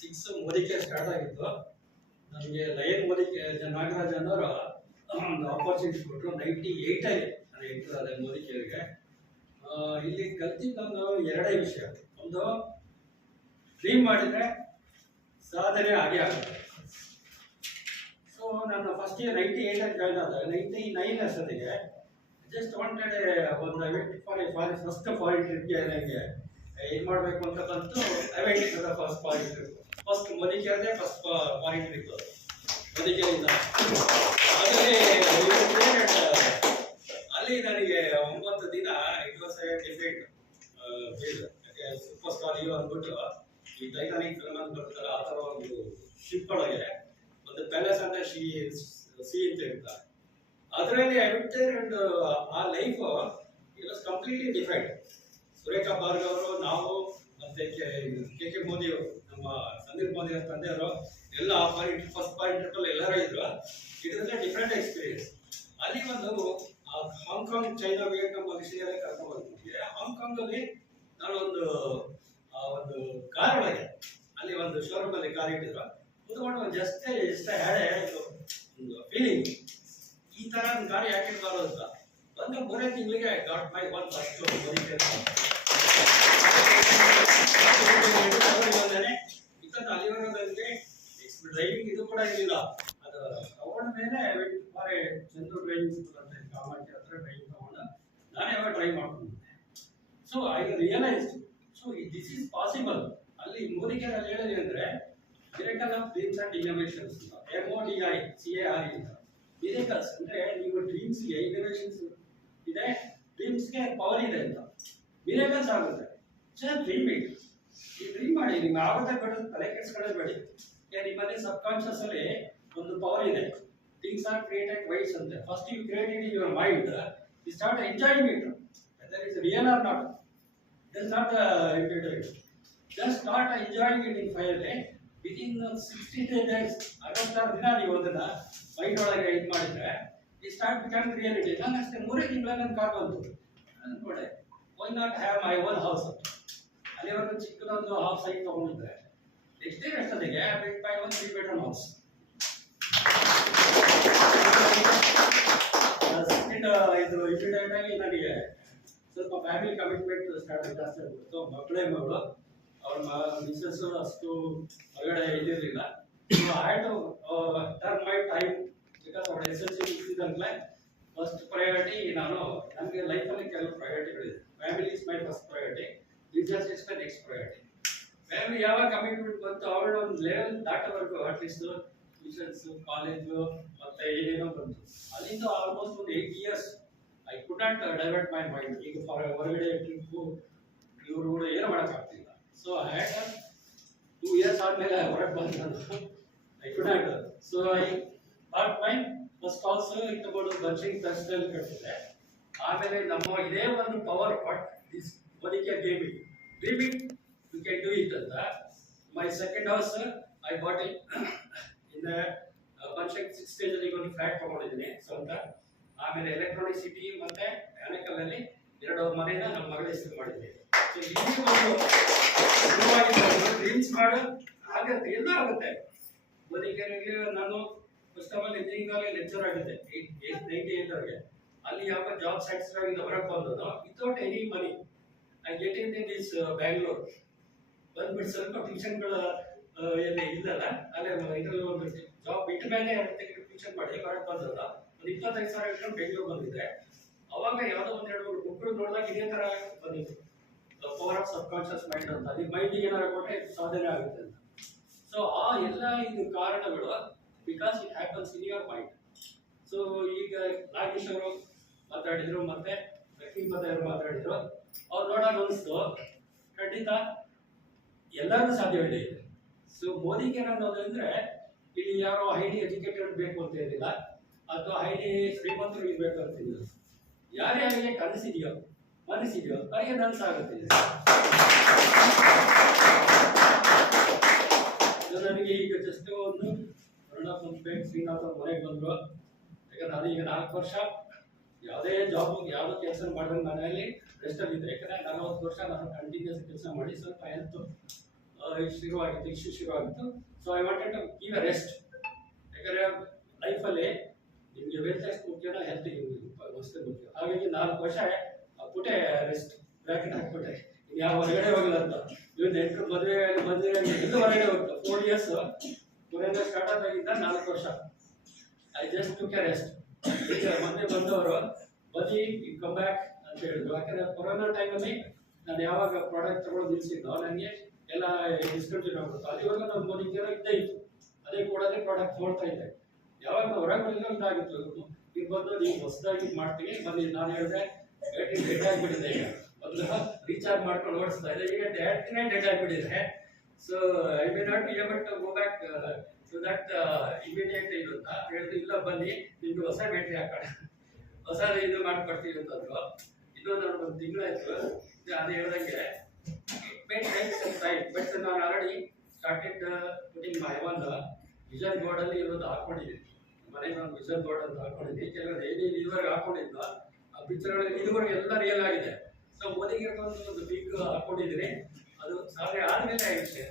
Six ಮೋದಿಕೆ start ಆಗಿತ್ತು. ನನಗೆ lion ಮೋದಿಕೆ Nagaraj ಅನ್ನೋರು ಒಂದು ಆಪರ್ಚುನಿಟಿ ಕೊಟ್ಟರು 98 ನಾನು ಎಂಟರ್ ಆದ ಮೋದಿಕೆಯವರಿಗೆ. ಇಲ್ಲಿ ಕಲ್ತಿದ್ದು ನಾನು ಎರಡೇ ವಿಷಯ. ಒಂದು, ಡ್ರೀಮ್ ಮಾಡಿದರೆ ಸಾಧನೆ ಆಗೇ ಆಗುತ್ತೆ. ಸೊ ನಾನು ಫಸ್ಟ್ ಇಯರ್ 98 ಜಾಯ್ನ್ ಆದಾಗ 99 ಅಷ್ಟೊತ್ತಿಗೆ ಜಸ್ಟ್ ವಾಂಟೆಡ್ ಒಂದು ವೆಂಟ್ ಫಸ್ಟ್ ಫಾರಿನ್ ಟ್ರಿಪ್ಗೆ ನನಗೆ ಏನು ಮಾಡಬೇಕು ಅಂತ ಬಂತು. I went for the first foreign trip. First ಮೋದಿಕೆಯವ್ರದೇ ಫಸ್ಟ್ ಫಾರಿನ್ ಟ್ರಿಪ್ ಮೋದಿಕೆಯಿಂದ. ಅಲ್ಲಿ ನನಗೆ 9 ದಿನ ಇಟ್ ವಾಸ್ ಡಿಫರೆಂಟ್ ಫೀಲ್. ಯಾಕೆ ಸೂಪರ್ ಸ್ಟಾರ್ ಇವು ಅಂದ್ಬಿಟ್ಟು ಈ ಟೈಟಾನಿಕ್ ಫಿಲ್ಮ್ ಅಂತ ಬರ್ತಾರೆ ಆ ಥರ ಒಂದು ಶಿಪ್ ಒಳಗೆ ಒಂದು ಪ್ಯಾಲೇಸ್ ಅಂತ ಸಿ ಅಂತ ಇರ್ತಾರೆ. ಅದರಲ್ಲಿ ಐ ವಿಟ್ ದೇರ್ ಅಂಡ್ ಆ life it was completely different. Surekha Bhargav ಅವರು, ನಾವು ಮತ್ತೆ ಕೆ ಮೋದಿ ಅವರು, ನಮ್ಮ ಸಂದೀಪ್ ಮೋದಿ ಅವ್ರ ತಂದೆಯವರು ಎಲ್ಲ ಫಸ್ಟ್ ಫಾರಿನ್ ಟ್ರಿಪ್ ಅಲ್ಲಿ ಎಲ್ಲರೂ ಇದ್ರು. ಇದರಿಂದ ಡಿಫರೆಂಟ್ ಎಕ್ಸ್ಪೀರಿಯನ್ಸ್. ಅಲ್ಲಿ ಒಂದು ಹಾಂಗ್ಕಾಂಗ್, ಚೈನಾ, ವಿಯೆಟ್ನಾಂ ಮಲೇಷಿಯಾದ ಕರ್ಕೊಂಡು ಬಂದ್ಬಿಟ್ಟಿದೆ. ಹಾಂಗ್ಕಾಂಗ್ ಅಲ್ಲಿ ನಾನು ಒಂದು ಕಾರ್ ಒಳಗೆ ಅಲ್ಲಿ ಒಂದು ಶೋರೂಮ್ ಅಲ್ಲಿ ಕಾರ್ ಇಟ್ಟಿದ್ರು. ಕುತ್ಕೊಂಡು ಒಂದು ಜಸ್ಟ್ ಹ್ಯಾಡೆ ಒಂದು ಫೀಲಿಂಗ್, ಈ ತರ ಒಂದು ಕಾರ್ ಯಾಕೆ ಇರಬಾರ್ದು ಅಂತ. ಒಂದು 3 ತಿಂಗಳಿಗೆ ಗಾಟ್ ಮೈ ಒನ್ ಫಸ್ಟ್ ಅಲ್ಲಿವರೆಗೆ ನನಗೆ ಡ್ರೈವಿಂಗ್ ಇದು ಕೂಡ ಇರಲಿಲ್ಲ. ಅದು ತಗೊಂಡ ಮೇಲೆ ಚಂದ್ರು ಡ್ರೈವಿಂಗ್ ಸ್ಕೂಲ್ ಅಂತ ಕಾಮಾಕ್ಷಿ ಹತ್ರ ಡ್ರೈವಿಂಗ್ ತಗೊಂಡು ನಾನೇ ಯಾವಾಗ ಡ್ರೈವ್ ಮಾಡ್ಕೊಂಡಿದ್ದೆ. So I realise so this is possible. ಅಲ್ಲಿ ಮೋದಿಕೆಯಲ್ಲಿ ಹೇಳೋದು ಅಂದರೆ miracle of dreams and innovations, MODI ಅಂತ. ಮಿರಕಲ್ಸ್ ಅಂದರೆ ನೀವು ಡ್ರೀಮ್ಸ್ಗೆ ಇನ್ನೋವೇಷನ್ಸ್ ಇದೆ, ಡ್ರೀಮ್ಸ್ಗೆ ಪವರ್ ಇದೆ ಅಂತ. ಮಿರಕಲ್ಸ್ ಆಗುತ್ತೆ. Just dream it. ಈ ಡ್ರೀಮ್ ಮಾಡಿ, ನಿಮ್ಗೆ ಆಗುತ್ತೆ ಬೇಡ ತಲೆ ಕೆಡಿಸ್ಕೊಳ್ಳೋಬೇಡಿ. ನಿಮ್ಮಲ್ಲಿ ಸಬ್ ಕಾನ್ಶಿಯಸ್ ಅಲ್ಲಿ ಒಂದು ಪವರ್ ಇದೆ. ಥಿಂಗ್ಸ್ ಆರ್ ಕ್ರಿಯೇಟೆಡ್ ವೈಸ್ ಅಂತ. First you created in your mind, you start enjoying it. Whether is real or not, it is not important. Just start enjoying it in 5 day. Within 63 days 66 ದಿನ ನೀವು ಅದನ್ನ mind ಒಳಗೆ ಇದು ಮಾಡಿದ್ರೆ ಈ start become reality. ನಾನು ಅಷ್ಟೇ 3 ತಿಂಗಳ ನನ್ನ ಕಾರ್ ಬಂತು ಅನ್ಕೊಂಡೆ, why not have my own house. ಅಲ್ಲಿವರೆಗೂ ಚಿಕ್ಕದೊಂದು ಹಾಫ್ ಸೈಟ್ ತಗೊಂಡಿದ್ದೆ. ನೆಕ್ಸ್ಟ್ ಡೇ ಅಷ್ಟೊತ್ತಿಗೆ ಬಿಟ್ ಬೈ ಒಂದು 3 ಬೆಡ್ರೂಮ್ ಹೌಸ್. ಇದು ಇಮಿಡಿಯೇಟ್ ಆಗಿ ನನಗೆ ಸ್ವಲ್ಪ ಫ್ಯಾಮಿಲಿ ಕಮಿಟ್ಮೆಂಟ್ ಸ್ಟಾರ್ಟ್ ಜಾಸ್ತಿ ಆಗ್ಬಿಡ್ತು. ಮಕ್ಕಳೇ ಮಗಳು, ಅವ್ರ ಮಿಸ್ಸಸ್ ಅಷ್ಟು ಹೊರಗಡೆ ಇದ್ದಿರಲಿಲ್ಲ. I had to turn my time because ಅವ್ರ SSLC ಮುಗಿಸಿದಂತಲೇ ಫಸ್ಟ್ ಪ್ರಯಾರಿಟಿ ನನಗೆ ಲೈಫಲ್ಲಿ ಕೆಲವು ಪ್ರಯಾರಿಟಿಗಳಿದೆ. Family is my first priority, business is my next priority. Family ಯಾವಾಗ ಕಮಿಟ್ಮೆಂಟ್ ಬಂತು ಅವಳ ಒಂದು ಲೆವೆಲ್ ದಾಟೋವರೆಗೂ ಅಟ್ಲೀಸ್ಟ್ ಟ್ಯೂಷನ್ಸ್, ಕಾಲೇಜು ಮತ್ತೆ ಏನೇನೋ ಬಂತು. ಅಲ್ಲಿಂದ ಆಲ್ಮೋಸ್ಟ್ ಒಂದು 8 years I could not divert my mind. ಈಗ ಹೊರಗಡೆ ಟ್ರಿಪ್ಪು ಇವರು ಕೂಡ ಏನೂ ಮಾಡೋಕ್ಕಾಗ್ತಿಲ್ಲ. ಸೊ ಐ ಹ್ಯಾಡ್ 2 years ಆದಮೇಲೆ ಹೊರಗೆ ಬಂದು ನಾನು I could not. So I thought my first also it about bunching textile ಕಟ್ಟಿದೆ. ಆಮೇಲೆ ನಮ್ಮ ಇದೇ ಒಂದು ಪವರ್ ವಾಟ್ ದಿಸ್ ಮೋದಿಕೆ game it, dream it, you can do it ಅಂತ. My second house I bought it in bunching 6 stage ಅಲ್ಲಿ ಒಂದು flat ತಗೊಂಡಿದ್ದೀನಿ ಸ್ವಂತ. ಆಮೇಲೆ ಎಲೆಕ್ಟ್ರಾನಿಕ್ ಸಿಟಿ ಮತ್ತೆ ಆನೇಕಲ್ಲಲ್ಲಿ 2 ಮನೆನ ನಮ್ಮ ಮಗಳ ಹೆಸರು ಮಾಡಿದ್ದೀನಿ. ಸೊ ಇಲ್ಲಿ ಒಂದು ಡ್ರೀಮ್ಸ್ ಮಾಡು ಆಗುತ್ತೆ, ಎಲ್ಲ ಆಗುತ್ತೆ. ಮೋದಿಕೆಯಲ್ಲಿ ನಾನು first of all engineering college lecture ಆಗಿದ್ದೆ 98 ಅಲ್ಲಿ ಯಾವ ಜಾಬ್ ಸ್ಯಾಟಿಸ್ಫೈ ಆಗಿ ಹೊರಗೆ ಬಂದದ್ದು without any money. I get in this Bangalore ಬಂದ್ಬಿಟ್ಟು ಸ್ವಲ್ಪ ಟ್ಯೂಷನ್ಗಳ ಎಲ್ಲಿ ಇಲ್ಲಲ್ಲ, ಅಲ್ಲೇ ಇದರಲ್ಲಿ ಒಂದು ಜಾಬ್ ಬಿಟ್ಟ ಮೇಲೆ ಟ್ಯೂಷನ್ ಮಾಡಿ ಹೊರಗೆ ಬಂದದ್ದು. ಒಂದು 25,000 ಇಟ್ಕೊಂಡು ಬೆಂಗಳೂರು ಬಂದಿದ್ದೆ. ಅವಾಗ ಯಾವುದೋ ಒಂದು 2-3 ಬುಕ್ಗಳು ನೋಡಿದಾಗ ಇದೇ ಥರ ಬಂದಿತ್ತು, power of sub conscious mind ಅಂತ. ನಿಮ್ಮ ಮೈಂಡಿಗೆ ಏನಾದ್ರು ಕೊಟ್ಟರೆ ಸಾಧನೆ ಆಗುತ್ತೆ ಅಂತ. ಸೊ ಆ ಎಲ್ಲ ಇದು ಕಾರಣಗಳು because it happens in your mind. So ಈಗ ನಾಗೇಶ್ ಅವರು ಮಾತಾಡಿದ್ರು, ಮತ್ತೆ ಲಕ್ಷ್ಮೀಪತಿ ಅವರು ಮಾತಾಡಿದ್ರು. ಅವ್ರು ನೋಡೋಣ ಅನಿಸ್ತು, ಖಂಡಿತ ಎಲ್ಲರಿಗೂ ಸಾಧ್ಯವಿದೆ. ಸೊ ಮೋದಿಗೆ ಅನ್ನೋದಂದ್ರೆ ಇಲ್ಲಿ ಯಾರೋ ಹೈಲಿ ಎಜುಕೇಟೆಡ್ ಬೇಕು ಅಂತ ಏನಿಲ್ಲ, ಅಥವಾ ಹೈಲಿ ಶ್ರೀಮಂತರು ಇರಬೇಕು ಅಂತಿಲ್ಲ. ಯಾರ್ಯಾರಿಗೆ ಕನಸಿದೆಯೋ ಮನಸ್ಸಿದೆಯೋ ಅವರಿಗೆ ನನಸಾಗುತ್ತೆ. ನನಗೆ ಈಗ ಜಸ್ಟ್ ಒಂದು ಶ್ರೀನಾಥ್ ಅವ್ರ ಮನೆಗೆ ಬಂದರು. ಯಾಕಂದ್ರೆ ಅದು ಈಗ 4 ವರ್ಷ ಯಾವುದೇ ಜಾಬ್ ಯಾವುದೋ ಕೆಲಸ ಮಾಡಿದ್ರೆ ಮನೆಯಲ್ಲಿ ರೆಸ್ಟ್ ಆಗಿದ್ದೆ. ಯಾಕಂದ್ರೆ 40 ವರ್ಷ ನಾನು ಕಂಟಿನ್ಯೂಸ್ ಕೆಲಸ ಮಾಡಿ ಸ್ವಲ್ಪ ಹೆಲ್ತ್ ಶುರುವಾಗಿತ್ತು, ಇಶ್ಯೂ ಶುರುವಾಗಿತ್ತು. So I wanted to give a rest. ಯಾಕಂದರೆ ಲೈಫಲ್ಲಿ ನಿಮಗೆ ವೆಲ್ತ್ ಎಷ್ಟು ಮುಖ್ಯನೋ ಹೆಲ್ತ್ ವಸ್ತು ಮುಖ್ಯ. ಹಾಗಾಗಿ 4 ವರ್ಷ ಪುಟೆ ರೆಸ್ಟ್ ಬ್ರ್ಯಾಕೆಟ್ ಹಾಕ್ಬಿಟ್ಟೆ, ಯಾವ ಹೊರಗಡೆ ಹೋಗಲ್ಲ ಅಂತ. ಇವತ್ತು ನೆಂಟರು ಮದುವೆ ಇನ್ನೂ ಹೊರಗಡೆ ಹೋಗ್ತು. 4 ಇಯರ್ಸ್ ಕೊರೋನಾ ಸ್ಟಾರ್ಟ್ ಆದಾಗಿಂದ 4 ವರ್ಷ I just took A rest. ಈಗ ಮೊನ್ನೆ ಬಂದವರು ಬನ್ನಿ ಕಮ್ ಬ್ಯಾಕ್ ಅಂತ ಹೇಳಿದ್ರು. ಯಾಕಂದರೆ ಕೊರೋನಾ ಟೈಮಲ್ಲಿ ನಾನು ಯಾವಾಗ ಪ್ರಾಡಕ್ಟ್ ತಗೊಳ್ಳೋದು ನಿಲ್ಸಿದ್ದೋ ನನಗೆ ಎಲ್ಲ ಡಿಸ್ಕಂಟಿನ್ಯೂ ಆಗ್ಬಿಟ್ಟು. ಅಲ್ಲಿವರೆಗೂ ನಾವು 3 ಜನ ಇದ್ದೇ ಇತ್ತು, ಅದೇ ಕೂಡಲೇ ಪ್ರಾಡಕ್ಟ್ ನೋಡ್ತಾ ಇದ್ದೆ. ಯಾವಾಗ ನಾವು ಹೊರಗೆ ಬಂದಿಲ್ಲ ಇದಾಗಿತ್ತು. ಈಗ ಬಂದು ನೀವು ಹೊಸದಾಗಿ ಮಾಡ್ತೀವಿ ಬನ್ನಿ. ನಾನು ಹೇಳಿದೆ ಬ್ಯಾಟ್ರಿ ಡೆಡ್ ಆಗಿಬಿಟ್ಟಿದೆ, ಈಗ ಮೊದಲು ರೀಚಾರ್ಜ್ ಮಾಡ್ಕೊಂಡು ಓಡಿಸ್ತಾ ಇದೆ, ಈಗ ಬ್ಯಾಟ್ರಿನೇ ಡೆಡ್ ಆಗಿಬಿಟ್ಟಿದೆ. So I may not be able to go back to that immediate ಇದು ಅಂತ ಹೇಳಿದ್ರು. ಇಲ್ಲ ಬನ್ನಿ ನಿಮ್ಗೆ ಹೊಸ ಬ್ಯಾಟ್ರಿ ಹಾಕೋಣ, ಹೊಸ ಇದು ಮಾಡ್ಕೊಡ್ತೀವಿ ಅಂತಂದ್ರು. ಇನ್ನೊಂದು 1 ತಿಂಗಳಾಯ್ತು. ಅದೇ ಹೇಳ್ದಂಗೆ ಬಟ್ ನಾನು already started putting my one vision board ಅಲ್ಲಿ ಇರೋದು ಹಾಕೊಂಡಿದ್ದೀನಿ. ಮನೆಗೆ ನಾನು ವಿಷನ್ ಬೋರ್ಡ್ ಅಂತ ಹಾಕೊಂಡಿದ್ದೀನಿ. ಕೆಲವರು ಇದುವರೆಗೆ ಹಾಕೊಂಡಿದ್ದು ಆ ಪಿಕ್ಚರ್ಗಳಲ್ಲಿ ಇದುವರೆಗೆ ಎಲ್ಲ ರಿಯಲ್ ಆಗಿದೆ. ಸೊ ಮೋದಿಗೆ ಒಂದು ಬಿಗ್ ಹಾಕೊಂಡಿದ್ದೀನಿ. ಅದು ಸಾಧ್ಯ ಆದ್ಮೇಲೆ ವಿಷಯ.